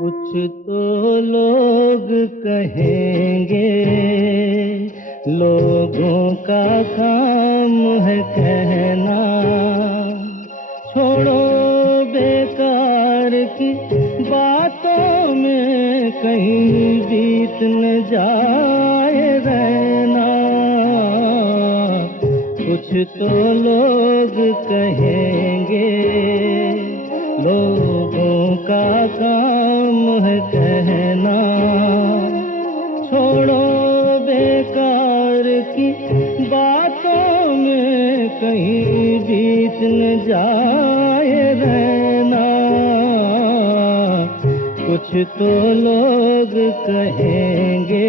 कुछ तो लोग कहेंगे, लोगों का काम है कहना। छोड़ो बेकार की बातों में कहीं बीत न जाए रहना। कुछ तो लोग कहेंगे, लोगों का काम है कहना। छोड़ो बेकार की बातों में कहीं बीत न जाए रहना। कुछ तो लोग कहेंगे।